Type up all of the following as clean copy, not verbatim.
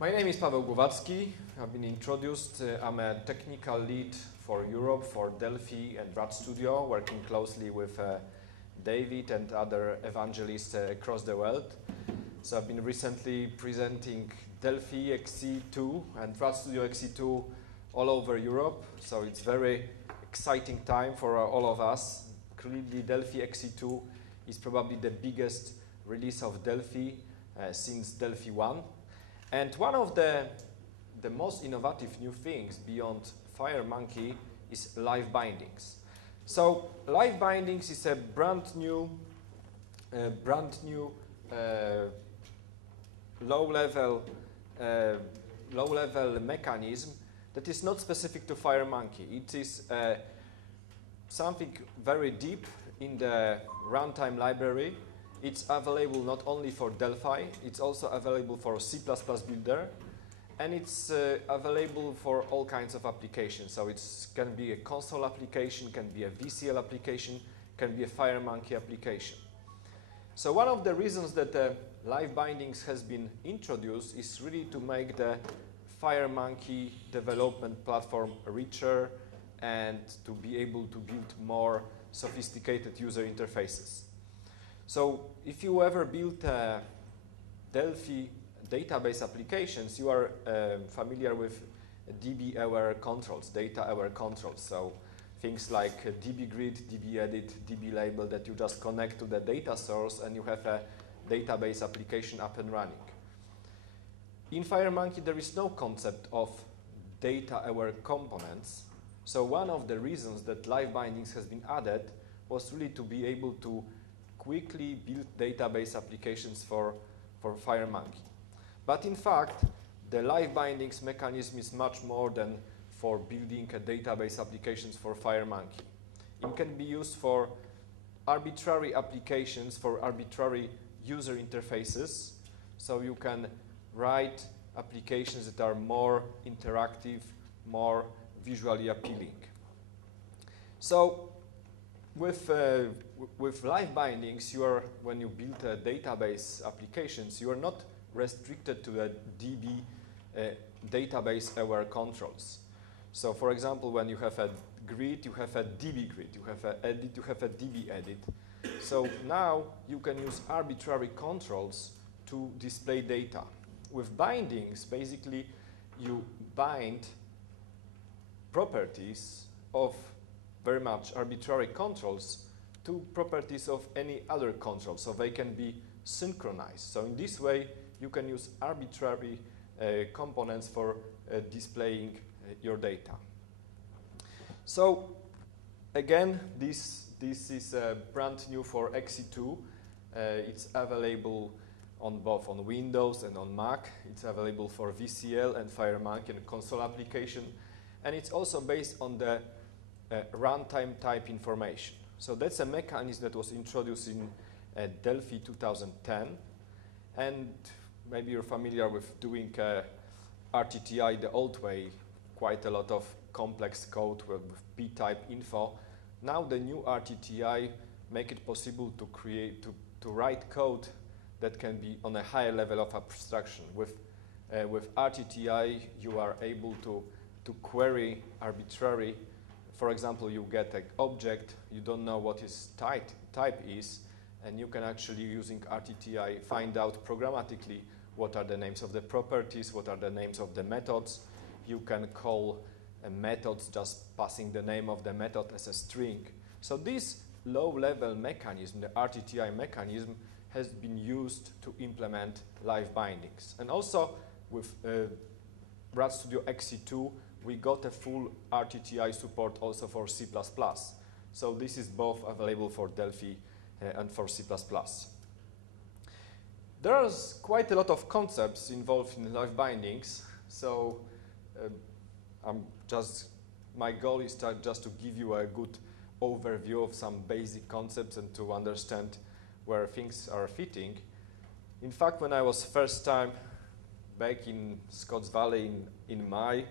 My name is Pawel Glowacki. I've been introduced. I'm a technical lead for Europe for Delphi and RTTi, working closely with David and other evangelists across the world. So I've been recently presenting Delphi XE2 and RTTi XE2 all over Europe. So it's very exciting time for all of us. Clearly, Delphi XE2 is probably the biggest release of Delphi since Delphi 1. And one of the most innovative new things beyond FireMonkey is LiveBindings. So LiveBindings is a brand new low-level mechanism that is not specific to FireMonkey. It is something very deep in the runtime library. It's available not only for Delphi, it's also available for C++ Builder, and it's available for all kinds of applications. So it can be a console application, can be a VCL application, can be a FireMonkey application. So one of the reasons that LiveBindings has been introduced is really to make the FireMonkey development platform richer and to be able to build more sophisticated user interfaces. So if you ever built Delphi database applications, you are familiar with DB-aware controls, data-aware controls. So things like dbgrid, dbedit, dblabel that you just connect to the data source and you have a database application up and running. In FireMonkey, there is no concept of data-aware components. So one of the reasons that LiveBindings has been added was really to be able to quickly build database applications for FireMonkey. But in fact, the LiveBindings mechanism is much more than for building a database applications for FireMonkey. It can be used for arbitrary applications, for arbitrary user interfaces. So you can write applications that are more interactive, more visually appealing. So with LiveBindings, when you build database applications, you are not restricted to the DB database-aware controls. So, for example, when you have a grid, you have a DB grid. You have a edit, you have a DB edit. So now you can use arbitrary controls to display data. With bindings, basically, you bind properties of very much arbitrary controls to properties of any other control, so they can be synchronized. So in this way, you can use arbitrary components for displaying your data. So again, this is brand new for XE2. It's available on both on Windows and on Mac. It's available for VCL and FireMonkey and console application, and it's also based on the runtime type information. So that's a mechanism that was introduced in Delphi 2010, and maybe you're familiar with doing Rtti the old way, quite a lot of complex code with p-type info. Now the new Rtti make it possible to write code that can be on a higher level of abstraction. With Rtti, you are able to query arbitrary. For example, you get an object, you don't know what its type is, and you can actually, using Rtti, find out programmatically what are the names of the properties, what are the names of the methods. You can call methods just passing the name of the method as a string. So this low-level mechanism, the Rtti mechanism, has been used to implement LiveBindings. And also with RTTi XE2, we got a full Rtti support also for C++. So this is both available for Delphi and for C++. There's quite a lot of concepts involved in LiveBindings. So my goal is just to give you a good overview of some basic concepts and to understand where things are fitting. In fact, when I was first time back in Scotts Valley in May,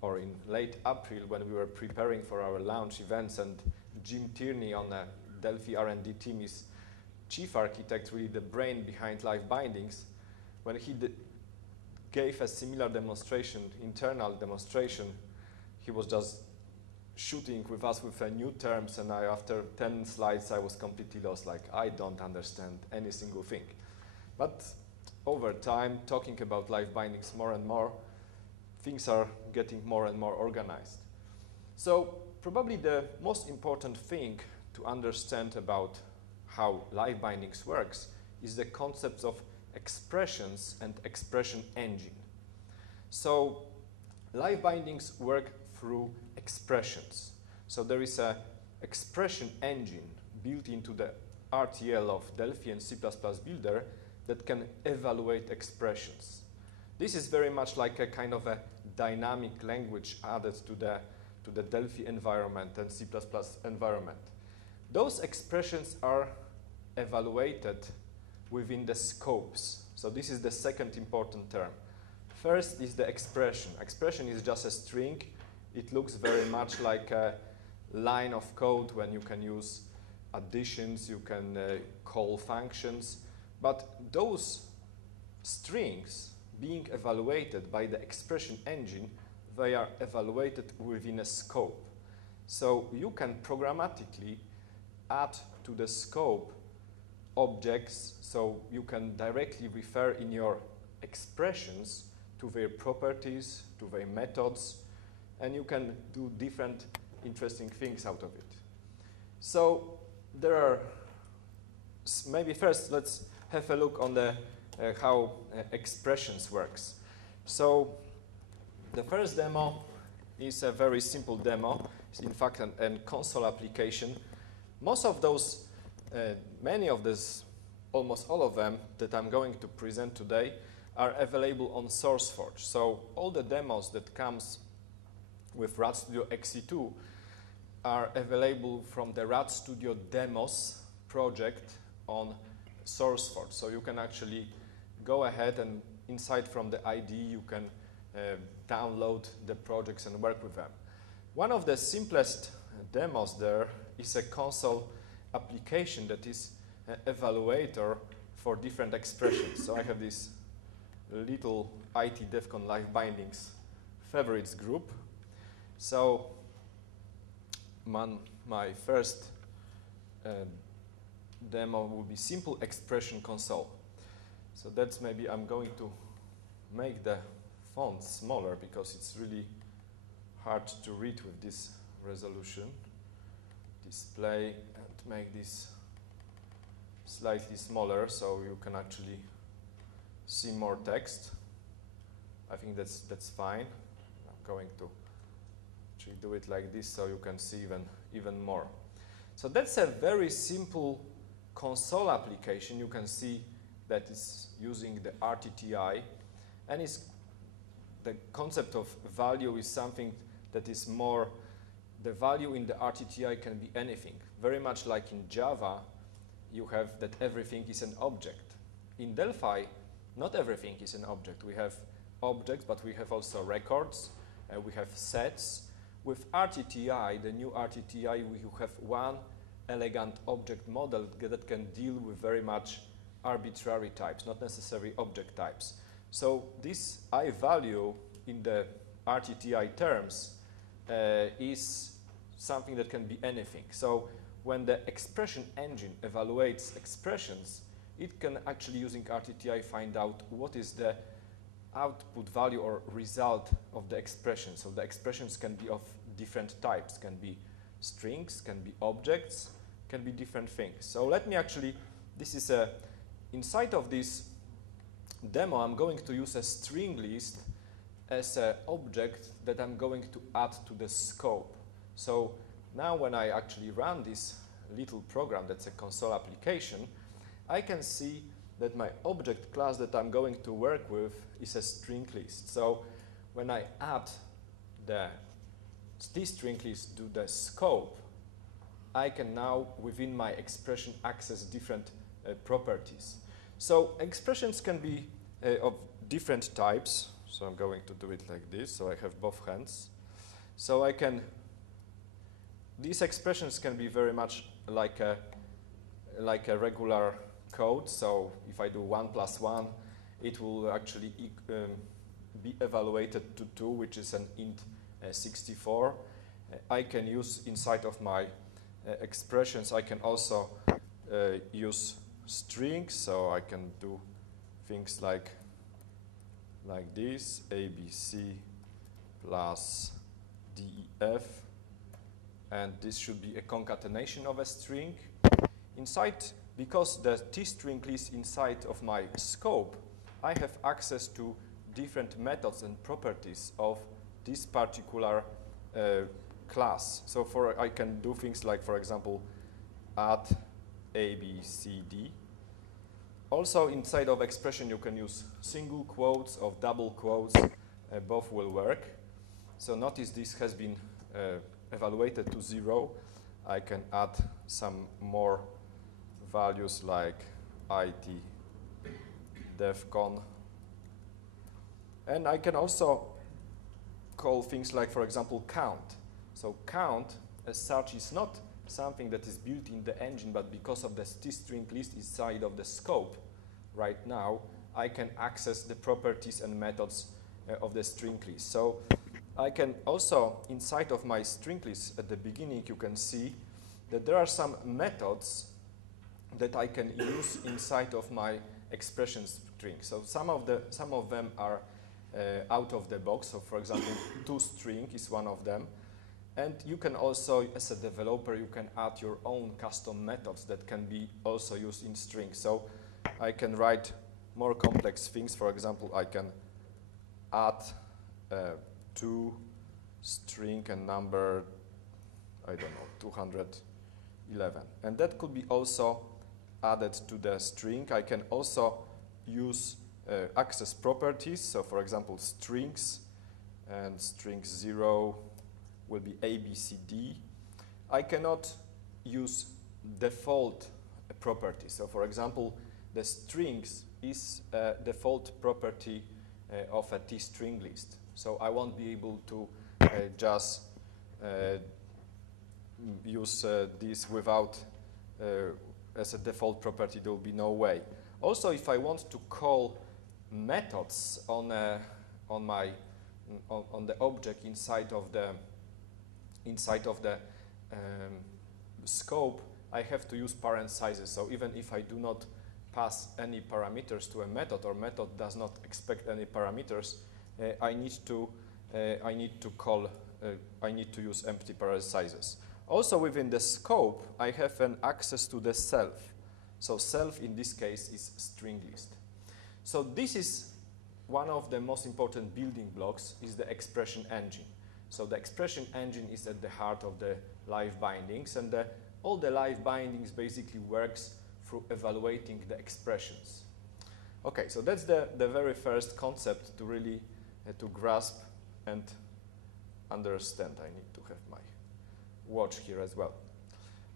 or in late April, when we were preparing for our launch events, and Jim Tierney on the Delphi R&D team is chief architect, really the brain behind LiveBindings. When he gave a similar demonstration, internal demonstration. He was just shooting with us with new terms, and after 10 slides I was completely lost, like I don't understand any single thing. But over time, talking about live bindings more and more, things are getting more and more organized. So probably the most important thing to understand about how live bindings works is the concepts of expressions and expression engine. So live bindings work through expressions. So there is an expression engine built into the RTL of Delphi and C++ Builder that can evaluate expressions. This is very much like a kind of a dynamic language added to the Delphi environment and C++ environment. Those expressions are evaluated within the scopes. So this is the second important term. First is the expression. Expression is just a string. It looks very much like a line of code when you can use additions, you can call functions. But those strings being evaluated by the expression engine, they are evaluated within a scope. So you can programmatically add to the scope objects, so you can directly refer in your expressions to their properties, to their methods, and you can do different interesting things out of it. So there are, maybe first let's have a look on the how expressions works. So the first demo is a very simple demo. It's in fact a console application. Most of those, many of this, almost all of them that I'm going to present today are available on SourceForge. So all the demos that comes with Rstudio XE2 are available from the Rstudio Demos project on SourceForge. So you can actually go ahead and inside from the IDE you can download the projects and work with them. One of the simplest demos there is a console application that is an evaluator for different expressions. So I have this little ITDevCon LiveBindings favorites group. So my first demo will be simple expression console. So that's maybe I'm going to make the font smaller because it's really hard to read with this resolution. Display and make this slightly smaller so you can actually see more text. I think that's fine. I'm going to actually do it like this so you can see even more. So that's a very simple console application. You can see that is using the Rtti, and the concept of value is something that is more, the value in the Rtti can be anything. Very much like in Java, you have that everything is an object. In Delphi, not everything is an object. We have objects, but we have also records, we have sets. With Rtti, the new Rtti, we have one elegant object model that can deal with very much arbitrary types, not necessarily object types. So this I value in the Rtti terms is something that can be anything. So when the expression engine evaluates expressions, it can actually, using Rtti, find out what is the output value or result of the expression. So the expressions can be of different types, can be strings, can be objects, can be different things. So let me actually, this is a, inside of this demo, I'm going to use a string list as an object that I'm going to add to the scope. So now when I actually run this little program that's a console application, I can see that my object class that I'm going to work with is a string list. So when I add this string list to the scope, I can now, within my expression, access different properties. So expressions can be of different types. So I'm going to do it like this. So I have both hands. So I can, these expressions can be very much like a regular code. So if I do 1 + 1, it will actually be evaluated to 2, which is an int 64. I can use inside of my expressions, I can also use strings, so I can do things like this, ABC plus DEF, and this should be a concatenation of a string. Inside, because the t-string is inside of my scope, I have access to different methods and properties of this particular class. So I can do things like, for example, add ABCD. Also, inside of expression, you can use single quotes or double quotes. Both will work. So notice this has been evaluated to 0. I can add some more values like ITDevCon. And I can also call things like, for example, count. So count, as such, is not something that is built in the engine, but because of the t-string list inside of the scope right now, I can access the properties and methods of the string list. So I can also, inside of my string list at the beginning, you can see that there are some methods that I can use inside of my expression string. So some of them are out of the box. So for example, toString is one of them. And you can also, as a developer, you can add your own custom methods that can be also used in strings. So I can write more complex things. For example, I can add to string and number, I don't know, 211. And that could be also added to the string. I can also use access properties. So for example, strings, and string 0 will be ABCD. I cannot use default properties. So for example, the strings is a default property of a t-string list. So I won't be able to just use this without as a default property. There will be no way. Also, if I want to call methods on the object inside of the scope, I have to use parent sizes. So even if I do not pass any parameters to a method, or method does not expect any parameters, I need to use empty parent sizes. Also within the scope, I have an access to the self. So self in this case is string list. So this is one of the most important building blocks, is the expression engine. So the expression engine is at the heart of the LiveBindings, and all the LiveBindings basically works through evaluating the expressions. Okay, so that's the very first concept to really to grasp and understand. I need to have my watch here as well.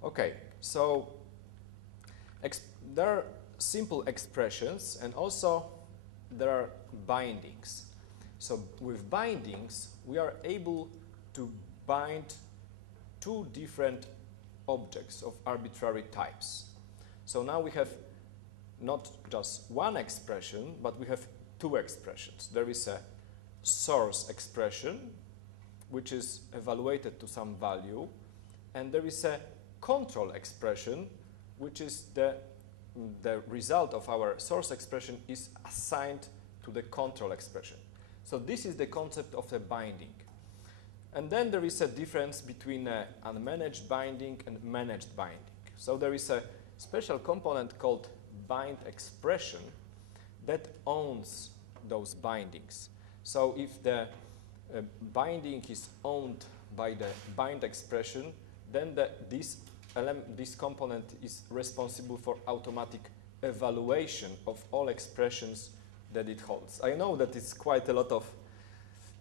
Okay, so there are simple expressions, and also there are bindings. So with bindings, we are able to bind two different objects of arbitrary types. So now we have not just one expression, but we have two expressions. There is a source expression, which is evaluated to some value, and there is a control expression, which is the result of our source expression is assigned to the control expression. So this is the concept of a binding. And then there is a difference between unmanaged binding and managed binding. So there is a special component called bind expression that owns those bindings. So if the binding is owned by the bind expression, then this component is responsible for automatic evaluation of all expressions that it holds. I know that it's quite a lot of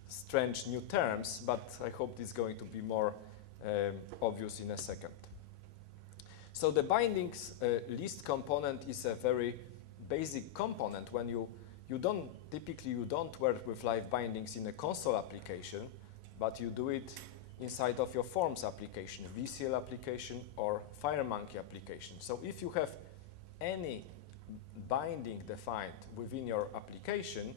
strange new terms, but I hope it's going to be more obvious in a second. So the bindings list component is a very basic component. When you typically don't work with LiveBindings in a console application, but you do it inside of your Forms application, VCL application, or FireMonkey application. So if you have any binding defined within your application,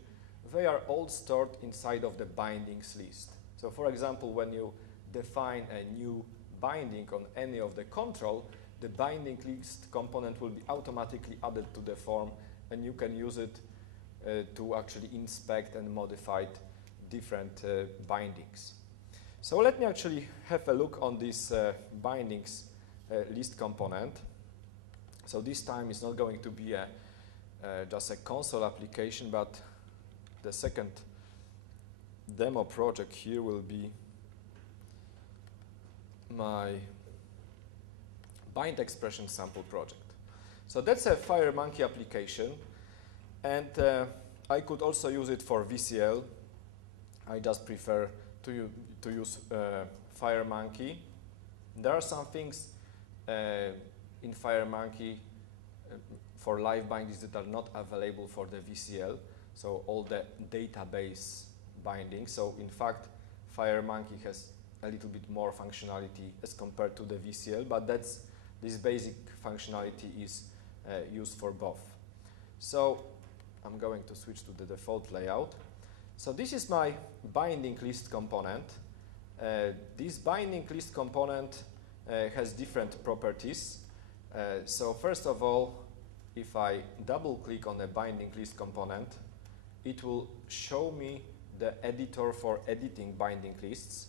they are all stored inside of the bindings list. So for example, when you define a new binding on any of the control, the binding list component will be automatically added to the form, and you can use it to actually inspect and modify different bindings. So let me actually have a look on this bindings list component. So this time it's not going to be just a console application, but the second demo project here will be my bind expression sample project. So that's a FireMonkey application, and I could also use it for VCL. I just prefer to use FireMonkey. There are some things in FireMonkey for LiveBindings that are not available for the VCL, so all the database bindings. So in fact, FireMonkey has a little bit more functionality as compared to the VCL, but this basic functionality is used for both. So I'm going to switch to the default layout. So this is my binding list component. This binding list component has different properties. So first of all, if I double click on the binding list component, it will show me the editor for editing binding lists.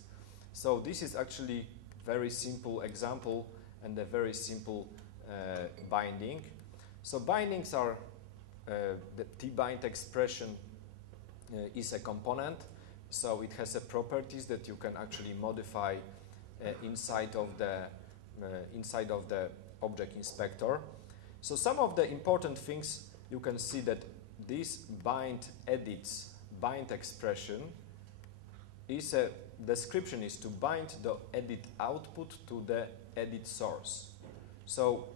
So this is actually very simple example and a very simple binding. So bindings are the tbind expression is a component, so it has a properties that you can actually modify inside of the object inspector. So some of the important things, you can see that this bind edits bind expression is a description is to bind the edit output to the edit source. So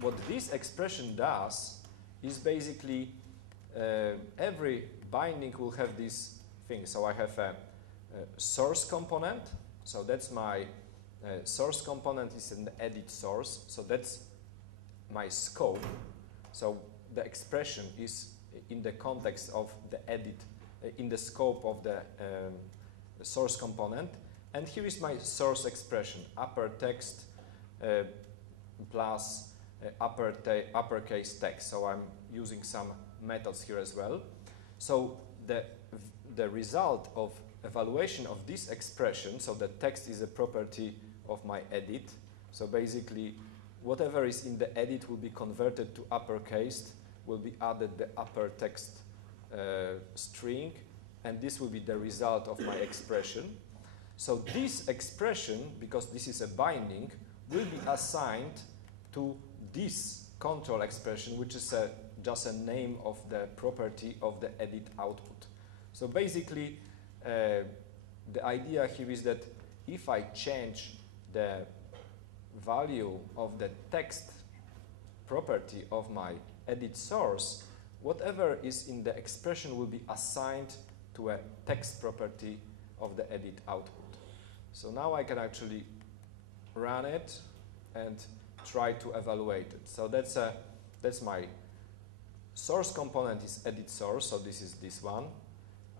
what this expression does is basically every binding will have this thing. So I have a source component. So that's my source component is an edit source. So that's my scope. So the expression is in the context of the edit, in the scope of the source component. And here is my source expression, upper text plus uppercase text. So I'm using some methods here as well. So the result of evaluation of this expression, so the text is a property of my edit. So basically, whatever is in the edit will be converted to uppercase, will be added the upper text string, and this will be the result of my expression. So this expression, because this is a binding, will be assigned to this control expression, which is just a name of the property of the edit output. So basically, the idea here is that if I change the value of the text property of my edit source, whatever is in the expression will be assigned to a text property of the edit output. So now I can actually run it and try to evaluate it. So that's my source component is edit source, so this is this one.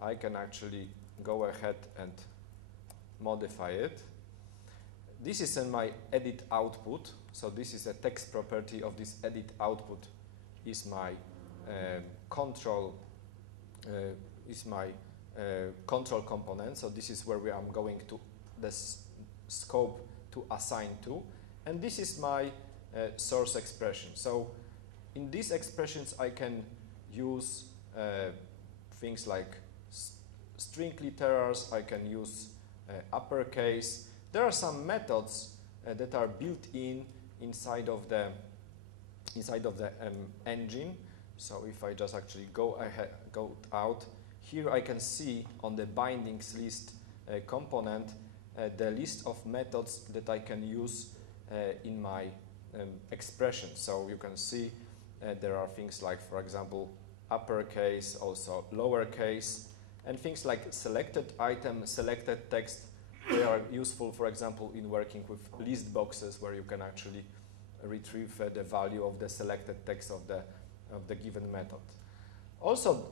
I can actually go ahead and modify it. This is in my edit output, so this is a text property of this edit output is my control component. So this is where I'm going to the scope to assign to, and this is my source expression. So in these expressions I can use things like string literals, I can use uppercase. There are some methods that are built inside of the engine. So if I just actually go out, here I can see on the bindings list component the list of methods that I can use in my expression. So you can see there are things like, for example, uppercase, also lowercase, and things like selected item, selected text. They are useful, for example, in working with list boxes, where you can actually retrieve the value of the selected text of the given method. Also,